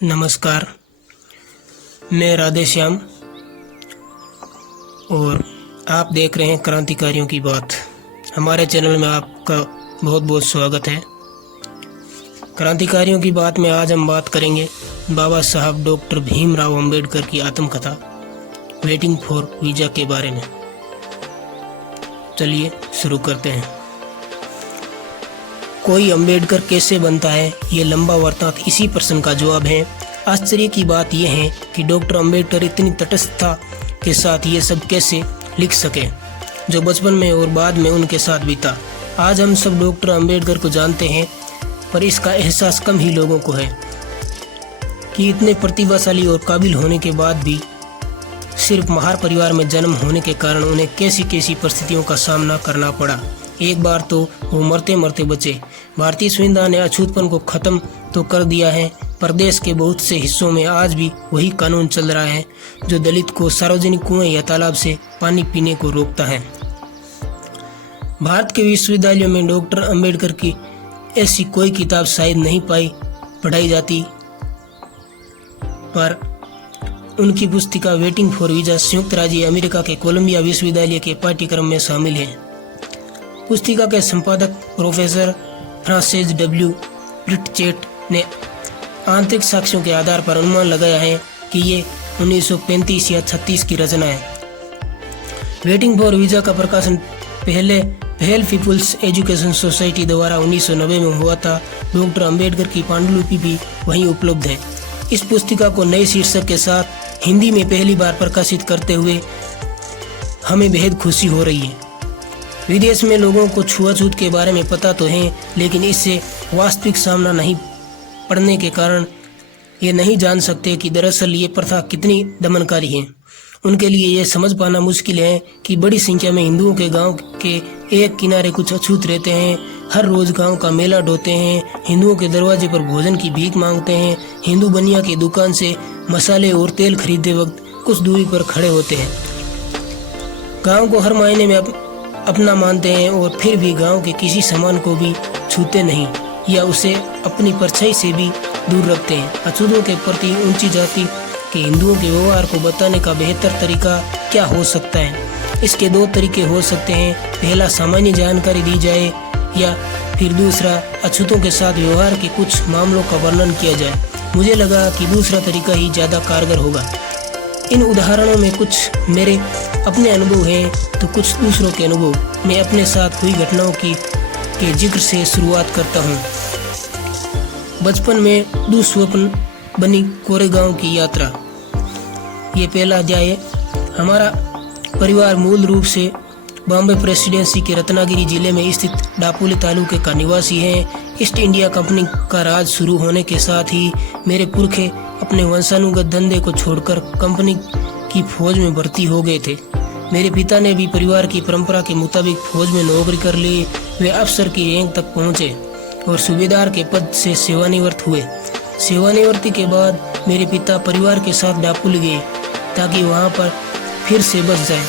नमस्कार, मैं राधेश्याम और आप देख रहे हैं क्रांतिकारियों की बात। हमारे चैनल में आपका बहुत बहुत स्वागत है। क्रांतिकारियों की बात में आज हम बात करेंगे बाबा साहब डॉक्टर भीमराव अंबेडकर की आत्मकथा वेटिंग फॉर वीज़ा के बारे में। चलिए शुरू करते हैं। कोई अंबेडकर कैसे बनता है, ये लंबा वृत्तांत इसी प्रश्न का जवाब है। आश्चर्य की बात यह है कि डॉक्टर अंबेडकर इतनी तटस्थता के साथ ये सब कैसे लिख सके जो बचपन में और बाद में उनके साथ बीता। आज हम सब डॉक्टर अंबेडकर को जानते हैं, पर इसका एहसास कम ही लोगों को है कि इतने प्रतिभाशाली और काबिल होने के बाद भी सिर्फ महार परिवार में जन्म होने के कारण उन्हें कैसी कैसी परिस्थितियों का सामना करना पड़ा। एक बार तो वो मरते मरते बचे। भारतीय संविधान ने अछूतपन को खत्म तो कर दिया है, पर देश के बहुत से हिस्सों में आज भी वही कानून चल रहा है जो दलित को सार्वजनिक कुएं या तालाब से पानी पीने को रोकता है। भारत के विश्वविद्यालयों में डॉक्टर अंबेडकर की ऐसी कोई किताब शायद नहीं पढ़ाई जाती, पर उनकी पुस्तिका वेटिंग फॉर वीज़ा संयुक्त राज्य अमेरिका के कोलंबिया विश्वविद्यालय के पाठ्यक्रम में शामिल है। पुस्तिका के संपादक प्रोफेसर फ्रांसिस डब्ल्यू प्रिटचेट ने आंतरिक साक्ष्यों के आधार पर अनुमान लगाया है कि ये 1935 या 36 की रचना है। वेटिंग फॉर वीज़ा का प्रकाशन पहल पीपुल्स एजुकेशन सोसाइटी द्वारा 1990 में हुआ था। डॉक्टर अंबेडकर की पांडुलिपि भी वहीं उपलब्ध है। इस पुस्तिका को नए शीर्षक के साथ हिंदी में पहली बार प्रकाशित करते हुए हमें बेहद खुशी हो रही है। विदेश में लोगों को छुआछूत के बारे में पता तो है, लेकिन इससे वास्तविक सामना नहीं पड़ने के कारण ये नहीं जान सकते कि दरअसल ये प्रथा कितनी दमनकारी है। उनके लिए ये समझ पाना मुश्किल है कि बड़ी संख्या में हिंदुओं के गांव के एक किनारे कुछ अछूत रहते हैं। हर रोज गांव का मेला ढोते हैं, हिंदुओं के दरवाजे पर भोजन की भीख मांगते हैं, हिंदू बनिया की दुकान से मसाले और तेल खरीदते वक्त कुछ दूरी पर खड़े होते हैं, गांव को हर मायने में अपना मानते हैं और फिर भी गांव के किसी सामान को भी छूते नहीं या उसे अपनी परछाई से भी दूर रखते हैं। अछूतों के प्रति ऊंची जाति के हिंदुओं के व्यवहार को बताने का बेहतर तरीका क्या हो सकता है? इसके दो तरीके हो सकते हैं। पहला, सामान्य जानकारी दी जाए, या फिर दूसरा, अछूतों के साथ व्यवहार के कुछ मामलों का वर्णन किया जाए। मुझे लगा कि दूसरा तरीका ही ज़्यादा कारगर होगा। इन उदाहरणों में कुछ मेरे अपने अनुभव हैं तो कुछ दूसरों के अनुभव। मैं अपने साथ हुई घटनाओं के जिक्र से शुरुआत करता हूँ। बचपन में दुस्वप्न बनी कोरेगांव की यात्रा, ये पहला अध्याय है। हमारा परिवार मूल रूप से बॉम्बे प्रेसिडेंसी के रत्नागिरी जिले में स्थित डापोली तालुके का निवासी है। ईस्ट इंडिया कंपनी का राज शुरू होने के साथ ही मेरे पुरखे अपने वंशानुगत धंधे को छोड़कर कंपनी की फौज में भर्ती हो गए थे। मेरे पिता ने भी परिवार की परंपरा के मुताबिक फौज में नौकरी कर ली। वे अफसर की रैंक तक पहुंचे और सूबेदार के पद से सेवानिवृत्त हुए। सेवानिवृत्ति के बाद मेरे पिता परिवार के साथ डापोली गए ताकि वहां पर फिर से बस जाए,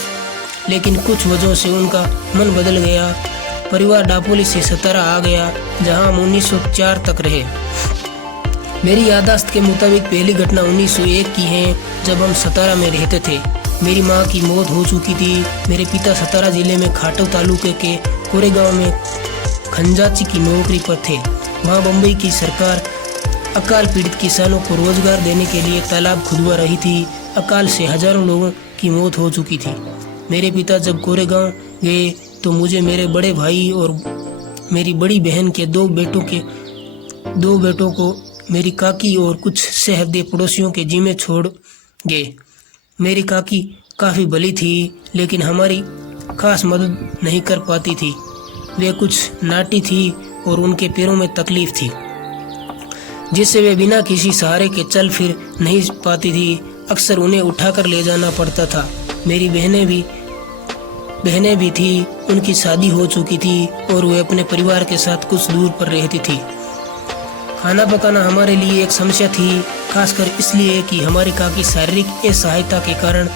लेकिन कुछ वजहों से उनका मन बदल गया। परिवार डापोली से सतारा आ गया, जहां हम 1904 तक रहे। मेरी याददाश्त के मुताबिक पहली घटना 1901 की है, जब हम सतारा में रहते थे। मेरी मां की मौत हो चुकी थी। मेरे पिता सतारा जिले में खाटू तालुके के कोरेगांव में खंजाची की नौकरी पर थे। वहां बम्बई की सरकार अकाल पीड़ित किसानों को रोजगार देने के लिए तालाब खुदवा रही थी। अकाल से हजारों लोगों की मौत हो चुकी थी। मेरे पिता जब कोरेगांव गए तो मुझे, मेरे बड़े भाई और मेरी बड़ी बहन के दो बेटों को मेरी काकी और कुछ सहदे पड़ोसियों के जिम्मे छोड़ गए। मेरी काकी काफ़ी भली थी, लेकिन हमारी खास मदद नहीं कर पाती थी। वे कुछ नाटी थी और उनके पैरों में तकलीफ थी, जिससे वे बिना किसी सहारे के चल फिर नहीं पाती थी। अक्सर उन्हें उठाकर ले जाना पड़ता था। मेरी बहनें भी थी, उनकी शादी हो चुकी थी और वे अपने परिवार के साथ कुछ दूर पर रहती थी। खाना पकाना हमारे लिए एक समस्या थी, खासकर इसलिए कि हमारी काकी शारीरिक असहायता के कारण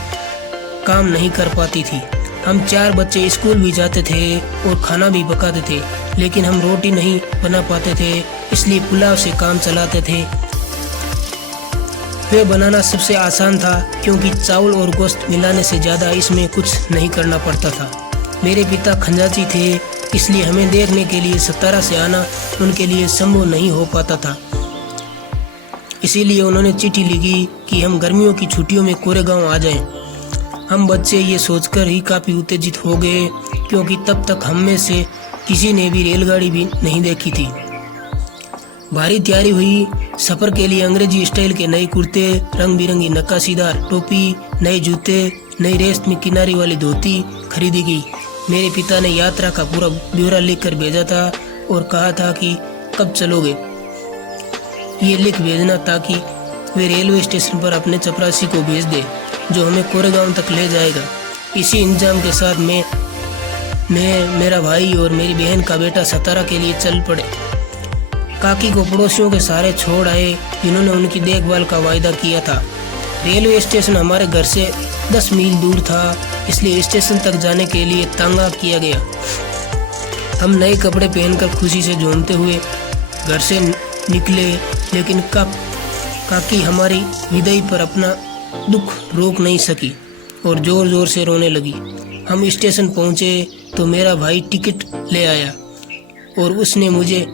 काम नहीं कर पाती थी। हम 4 बच्चे स्कूल भी जाते थे और खाना भी पकाते थे, लेकिन हम रोटी नहीं बना पाते थे, इसलिए पुलाव से काम चलाते थे। वे बनाना सबसे आसान था क्योंकि चावल और गोश्त मिलाने से ज़्यादा इसमें कुछ नहीं करना पड़ता था। मेरे पिता खंजाची थे, इसलिए हमें देखने के लिए सतारा से आना उनके लिए संभव नहीं हो पाता था। इसीलिए उन्होंने चिट्ठी लिखी कि हम गर्मियों की छुट्टियों में कोरेगांव आ जाएं। हम बच्चे ये सोचकर ही काफ़ी उत्तेजित हो गए क्योंकि तब तक हम में से किसी ने भी रेलगाड़ी भी नहीं देखी थी। भारी तैयारी हुई। सफ़र के लिए अंग्रेजी स्टाइल के नए कुर्ते, रंग बिरंगी नक्काशीदार टोपी, नए जूते, नई रेशमी किनारी वाली धोती खरीदी गई। मेरे पिता ने यात्रा का पूरा ब्यौरा लिखकर भेजा था और कहा था कि कब चलोगे ये लिख भेजना ताकि वे रेलवे स्टेशन पर अपने चपरासी को भेज दे जो हमें कोरेगांव तक ले जाएगा। इसी इंतजाम के साथ मैं, मेरा भाई और मेरी बहन का बेटा सतारा के लिए चल पड़े। काकी को पड़ोसियों के सहारे छोड़ आए जिन्होंने उनकी देखभाल का वायदा किया था। रेलवे स्टेशन हमारे घर से 10 मील दूर था, इसलिए स्टेशन तक जाने के लिए तांगा किया गया। हम नए कपड़े पहनकर खुशी से झूमते हुए घर से निकले, लेकिन काकी हमारी विदाई पर अपना दुख रोक नहीं सकी और जोर जोर से रोने लगी। हम स्टेशन पहुंचे तो मेरा भाई टिकट ले आया और उसने मुझे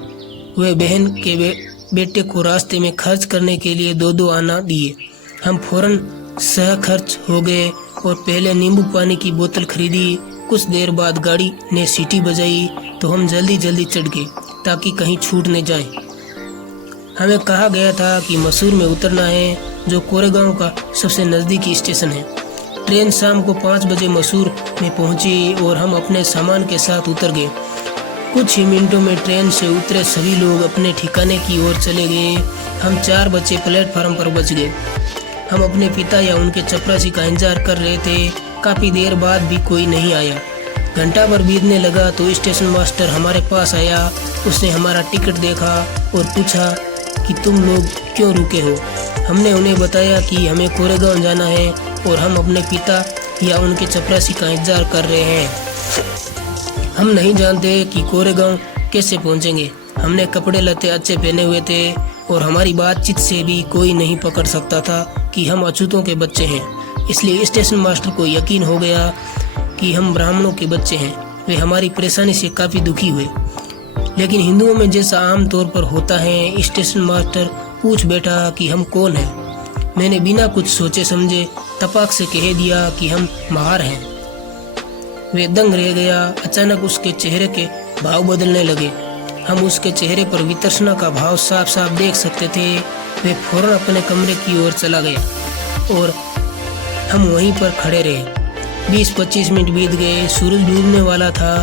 वह बहन के बेटे को रास्ते में खर्च करने के लिए 2-2 आना दिए। हम फौरन सह खर्च हो गए और पहले नींबू पानी की बोतल खरीदी। कुछ देर बाद गाड़ी ने सीटी बजाई तो हम जल्दी जल्दी चढ़ गए ताकि कहीं छूट न जाए। हमें कहा गया था कि मसूर में उतरना है, जो कोरेगांव का सबसे नज़दीकी स्टेशन है। ट्रेन शाम को 5 बजे मसूर में पहुंची और हम अपने सामान के साथ उतर गए। कुछ ही मिनटों में ट्रेन से उतरे सभी लोग अपने ठिकाने की ओर चले गए। हम 4 बच्चे प्लेटफार्म पर बच गए। हम अपने पिता या उनके चपरासी का इंतजार कर रहे थे। काफ़ी देर बाद भी कोई नहीं आया। घंटा भर बीतने लगा तो स्टेशन मास्टर हमारे पास आया। उसने हमारा टिकट देखा और पूछा कि तुम लोग क्यों रुके हो। हमने उन्हें बताया कि हमें कोरेगांव जाना है और हम अपने पिता या उनके चपरासी का इंतजार कर रहे हैं। हम नहीं जानते कि कोरेगांव कैसे पहुंचेंगे। हमने कपड़े लत्ते अच्छे पहने हुए थे और हमारी बातचीत से भी कोई नहीं पकड़ सकता था कि हम अछूतों के बच्चे हैं। इसलिए स्टेशन मास्टर को यकीन हो गया कि हम ब्राह्मणों के बच्चे हैं। वे हमारी परेशानी से काफ़ी दुखी हुए, लेकिन हिंदुओं में जैसा आम तौर पर होता है, स्टेशन मास्टर पूछ बैठा कि हम कौन हैं। मैंने बिना कुछ सोचे समझे तपाक से कह दिया कि हम महार हैं। वे दंग रह गया। अचानक उसके चेहरे के भाव बदलने लगे। हम उसके चेहरे पर वितर्षणा का भाव साफ साफ देख सकते थे। वे फौरन अपने कमरे की ओर चला गया और हम वहीं पर खड़े रहे। 20-25 मिनट बीत गए। सूरज डूबने वाला था।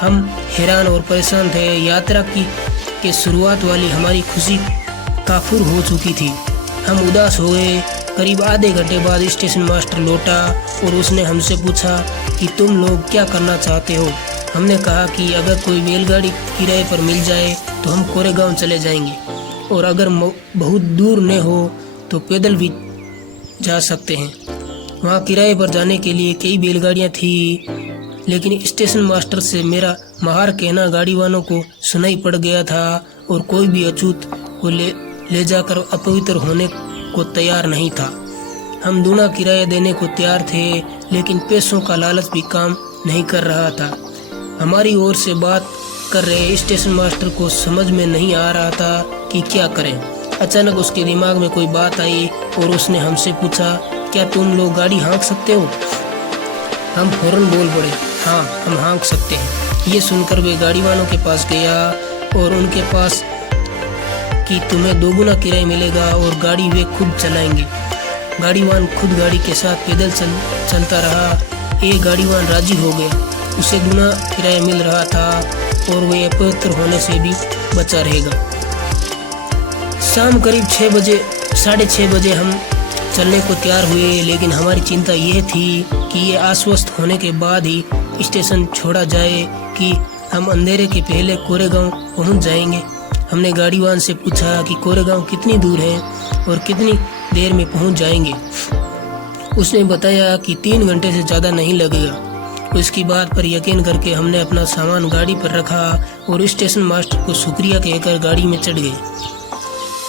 हम हैरान और परेशान थे। यात्रा के शुरुआत वाली हमारी खुशी काफूर हो चुकी थी। हम उदास हो गए। करीब आधे घंटे बाद स्टेशन मास्टर लौटा और उसने हमसे पूछा कि तुम लोग क्या करना चाहते हो। हमने कहा कि अगर कोई बैलगाड़ी किराए पर मिल जाए तो हम कोरेगांव चले जाएंगे और अगर बहुत दूर न हो तो पैदल भी जा सकते हैं। वहाँ किराए पर जाने के लिए कई बैलगाड़ियाँ थी, लेकिन स्टेशन मास्टर से मेरा महार कहना गाड़ी वालों को सुनाई पड़ गया था और कोई भी अछूत को ले जाकर अपवित्र होने को तैयार नहीं था। हम दूना किराया देने को तैयार थे, लेकिन पैसों का लालच भी काम नहीं कर रहा था। हमारी ओर से बात कर रहे स्टेशन मास्टर को समझ में नहीं आ रहा था कि क्या करें। अचानक उसके दिमाग में कोई बात आई और उसने हमसे पूछा, क्या तुम लोग गाड़ी हाँक सकते हो? हम फौरन बोल पड़े, हाँ हम हाँक सकते हैं। ये सुनकर वे गाड़ी वालों के पास गया और उनके पास कि तुम्हें 2 गुना किराया मिलेगा और गाड़ी वे खुद चलाएंगे। गाड़ीवान खुद गाड़ी के साथ पैदल चलता रहा। एक गाड़ीवान राजी हो गया। उसे 2 गुना किराया मिल रहा था और वे अपवित्र होने से भी बचा रहेगा। शाम करीब 6:30 बजे हम चलने को तैयार हुए, लेकिन हमारी चिंता यह थी कि ये आश्वस्त होने के बाद ही स्टेशन छोड़ा जाए कि हम अंधेरे के पहले कोरेगांव पहुंच जाएंगे। हमने गाड़ीवान से पूछा कि कोरेगांव कितनी दूर है और कितनी देर में पहुंच जाएंगे। उसने बताया कि 3 घंटे से ज़्यादा नहीं लगेगा। उसकी बात पर यकीन करके हमने अपना सामान गाड़ी पर रखा और स्टेशन मास्टर को शुक्रिया कहकर गाड़ी में चढ़ गए।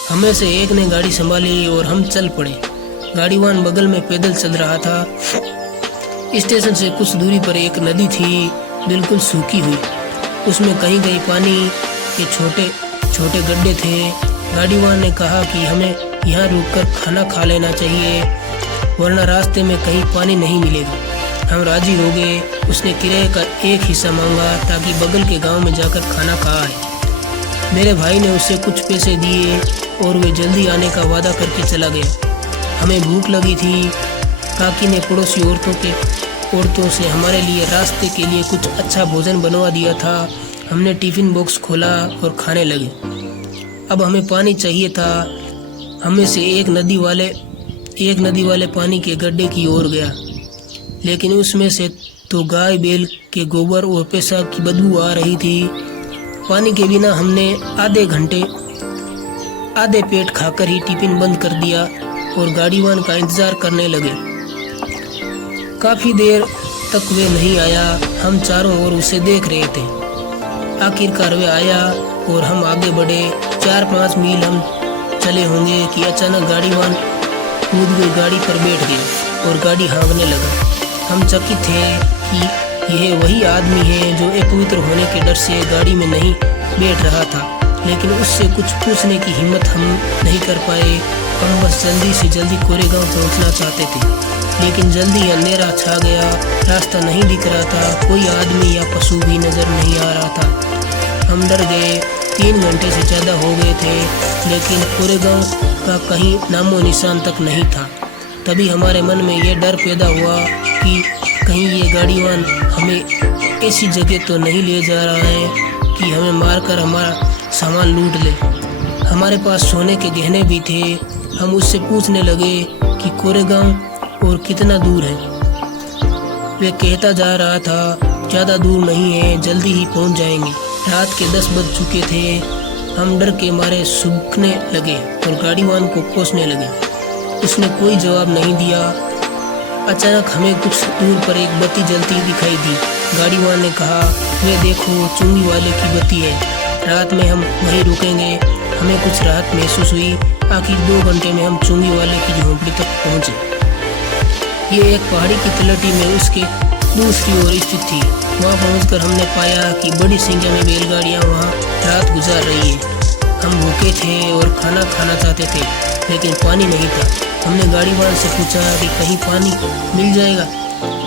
हमें से एक ने गाड़ी संभाली और हम चल पड़े। गाड़ीवान बगल में पैदल चल रहा था। स्टेशन से कुछ दूरी पर एक नदी थी, बिल्कुल सूखी हुई। उसमें कहीं कहीं पानी के छोटे छोटे गड्ढे थे। गाड़ीवान ने कहा कि हमें यहाँ रुककर खाना खा लेना चाहिए, वरना रास्ते में कहीं पानी नहीं मिलेगा। हम राजी हो गए। उसने किराए का एक हिस्सा मांगा ताकि बगल के गांव में जाकर खाना खा आए। मेरे भाई ने उसे कुछ पैसे दिए और वे जल्दी आने का वादा करके चला गया। हमें भूख लगी थी। काकी ने पड़ोसी औरतों से हमारे लिए रास्ते के लिए कुछ अच्छा भोजन बनवा दिया था। हमने टिफ़िन बॉक्स खोला और खाने लगे। अब हमें पानी चाहिए था। हमें से एक नदी वाले पानी के गड्ढे की ओर गया, लेकिन उसमें से तो गाय बैल के गोबर और पेशाब की बदबू आ रही थी। पानी के बिना हमने आधे पेट खाकर ही टिफ़िन बंद कर दिया और गाड़ीवान का इंतज़ार करने लगे। काफ़ी देर तक वे नहीं आया। हम चारों ओर उसे देख रहे थे। आखिरकार वे आया और हम आगे बढ़े। 4-5 मील हम चले होंगे कि अचानक गाड़ीवान कूद गई, गाड़ी पर बैठ गया और गाड़ी हाँकने लगा। हम चकित थे कि यह वही आदमी है जो अपवित्र होने के डर से गाड़ी में नहीं बैठ रहा था, लेकिन उससे कुछ पूछने की हिम्मत हम नहीं कर पाए। हम बस जल्दी से जल्दी कोरेगांव पहुंचना चाहते थे, लेकिन जल्दी अंधेरा छा गया। रास्ता नहीं दिख रहा था, कोई आदमी या पशु भी नज़र नहीं आ रहा था। हम डर गए। 3 घंटे से ज़्यादा हो गए थे, लेकिन कोरेगांव का कहीं नामो निशान तक नहीं था। तभी हमारे मन में यह डर पैदा हुआ कि कहीं ये गाड़ीवान हमें ऐसी जगह तो नहीं ले जा रहा है कि हमें मारकर हमारा सामान लूट ले। हमारे पास सोने के गहने भी थे। हम उससे पूछने लगे कि कोरेगांव और कितना दूर है। वे कहता जा रहा था, ज़्यादा दूर नहीं है, जल्दी ही पहुंच जाएंगे। रात के 10 बज चुके थे। हम डर के मारे सूखने लगे और गाड़ीवान को कोसने लगे। उसने कोई जवाब नहीं दिया। अचानक हमें कुछ दूर पर एक बत्ती जलती दिखाई दी। गाड़ीवान ने कहा, वे देखो, चुंगी वाले की बत्ती है। रात में हम वहीं रुकेंगे। हमें कुछ राहत महसूस हुई। आखिर 2 घंटे में हम चुंगी वाले की झोंपड़ी तक पहुंचे। ये एक पहाड़ी की तलहटी में उसके दूसरी ओर स्थित थी। वहाँ पहुंचकर हमने पाया कि बड़ी संख्या में बैलगाड़ियाँ वहाँ रात गुजार रही है। हम भूखे थे और खाना खाना चाहते थे, लेकिन पानी नहीं था। हमने गाड़ीवान से पूछा कि कहीं पानी मिल जाएगा।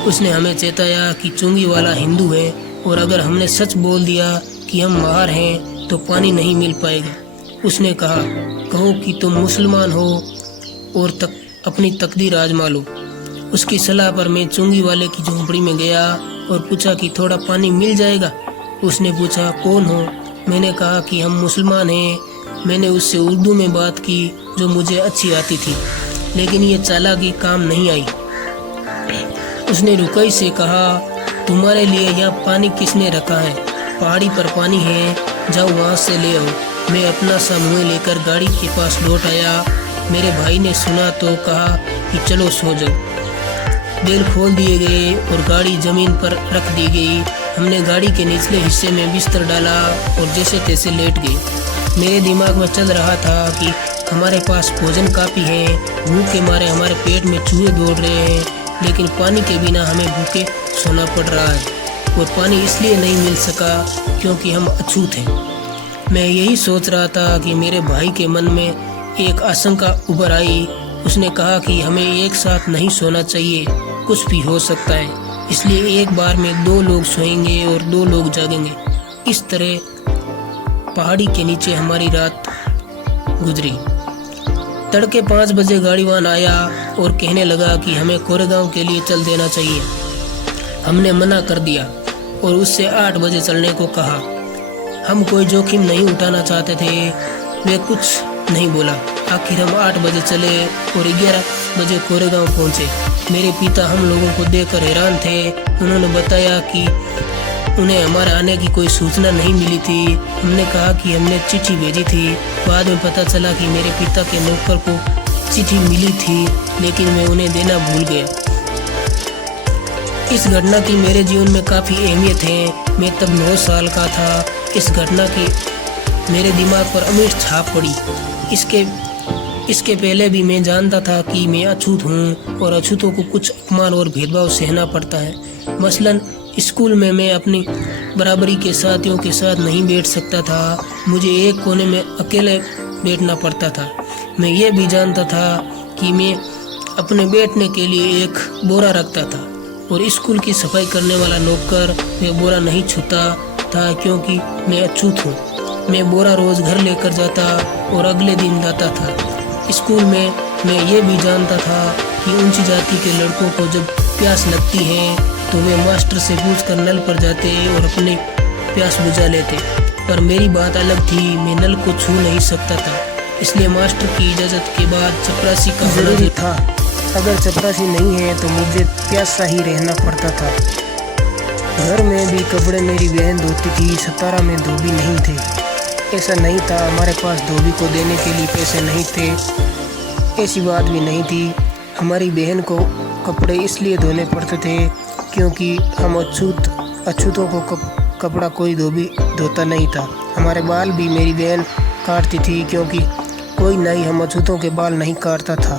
उसने हमें चेताया कि चुंगी वाला हिंदू है और अगर हमने सच बोल दिया कि हम मार हैं तो पानी नहीं मिल पाएगा। उसने कहा, कहो कि तुम मुसलमान हो और अपनी तकदीर आजमा लो। उसकी सलाह पर मैं चुंगी वाले की झोंपड़ी में गया और पूछा कि थोड़ा पानी मिल जाएगा। उसने पूछा, कौन हो? मैंने कहा कि हम मुसलमान हैं। मैंने उससे उर्दू में बात की जो मुझे अच्छी आती थी, लेकिन ये चालाकी काम नहीं आई। उसने रुकई से कहा, तुम्हारे लिए यहाँ पानी किसने रखा है? पहाड़ी पर पानी है, जाओ वहाँ से ले आओ। मैं अपना सा मुँह लेकर गाड़ी के पास लौट आया। मेरे भाई ने सुना तो कहा कि चलो सो जाओ। बैल खोल दिए गए और गाड़ी जमीन पर रख दी गई। हमने गाड़ी के निचले हिस्से में बिस्तर डाला और जैसे तैसे लेट गए। मेरे दिमाग में चल रहा था कि हमारे पास भोजन काफ़ी है, भूख के मारे हमारे पेट में चूहे दौड़ रहे हैं, लेकिन पानी के बिना हमें भूखे सोना पड़ रहा है। और पानी इसलिए नहीं मिल सका क्योंकि हम अछूत हैं। मैं यही सोच रहा था कि मेरे भाई के मन में एक आशंका उभर आई। उसने कहा कि हमें एक साथ नहीं सोना चाहिए, कुछ भी हो सकता है, इसलिए एक बार में 2 लोग सोएंगे और 2 लोग जागेंगे। इस तरह पहाड़ी के नीचे हमारी रात गुजरी। तड़के 5 बजे गाड़ीवान आया और कहने लगा कि हमें कोरेगांव के लिए चल देना चाहिए। हमने मना कर दिया और उससे 8 बजे चलने को कहा। हम कोई जोखिम नहीं उठाना चाहते थे। वे कुछ नहीं बोला। आखिर हम 8 बजे चले और 11 बजे कोरेगांव पहुंचे। मेरे पिता हम लोगों को देखकर हैरान थे। उन्होंने बताया कि उन्हें हमारे आने की कोई सूचना नहीं मिली थी। हमने कहा कि हमने चिट्ठी भेजी थी। बाद में पता चला कि मेरे पिता के नौकर को चिट्ठी मिली थी, लेकिन मैं उन्हें देना भूल गया। इस घटना की मेरे जीवन में काफ़ी अहमियत है। मैं तब 9 साल का था। इस घटना की मेरे दिमाग पर अमिट छाप पड़ी। इसके पहले भी मैं जानता था कि मैं अछूत हूँ और अछूतों को कुछ अपमान और भेदभाव सहना पड़ता है। मसलन स्कूल में मैं अपनी बराबरी के साथियों के साथ नहीं बैठ सकता था, मुझे एक कोने में अकेले बैठना पड़ता था। मैं ये भी जानता था कि मैं अपने बैठने के लिए एक बोरा रखता था और स्कूल की सफाई करने वाला नौकर वह बोरा नहीं छूता था क्योंकि मैं अछूत हूँ। मैं बोरा रोज़ घर लेकर जाता और अगले दिन लाता था। स्कूल में मैं ये भी जानता था कि ऊंची जाति के लड़कों को जब प्यास लगती है तो वे मास्टर से पूछकर नल पर जाते और अपनी प्यास बुझा लेते, पर मेरी बात अलग थी। मैं नल को छू नहीं सकता था, इसलिए मास्टर की इजाज़त के बाद चपरासी का जरूरी था। अगर चपरासी नहीं है तो मुझे प्यासा ही रहना पड़ता था। घर में भी कपड़े मेरी बहन धोती थी, सतारा में धोबी नहीं थे। ऐसा नहीं था हमारे पास धोबी को देने के लिए पैसे नहीं थे, ऐसी बात भी नहीं थी। हमारी बहन को कपड़े इसलिए धोने पड़ते थे क्योंकि हम अछूतों को कपड़ा कोई धोबी धोता नहीं था। हमारे बाल भी मेरी बहन काटती थी क्योंकि कोई नाई हम अछूतों के बाल नहीं काटता था।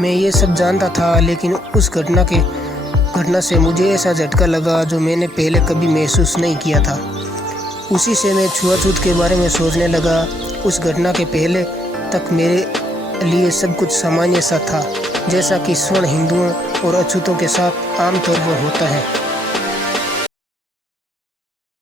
मैं ये सब जानता था, लेकिन उस घटना से मुझे ऐसा झटका लगा जो मैंने पहले कभी महसूस नहीं किया था। उसी से मैं छुआछूत के बारे में सोचने लगा। उस घटना के पहले तक मेरे लिए सब कुछ सामान्य सा था, जैसा कि स्वर्ण हिंदुओं और अछूतों के साथ आमतौर पर होता है।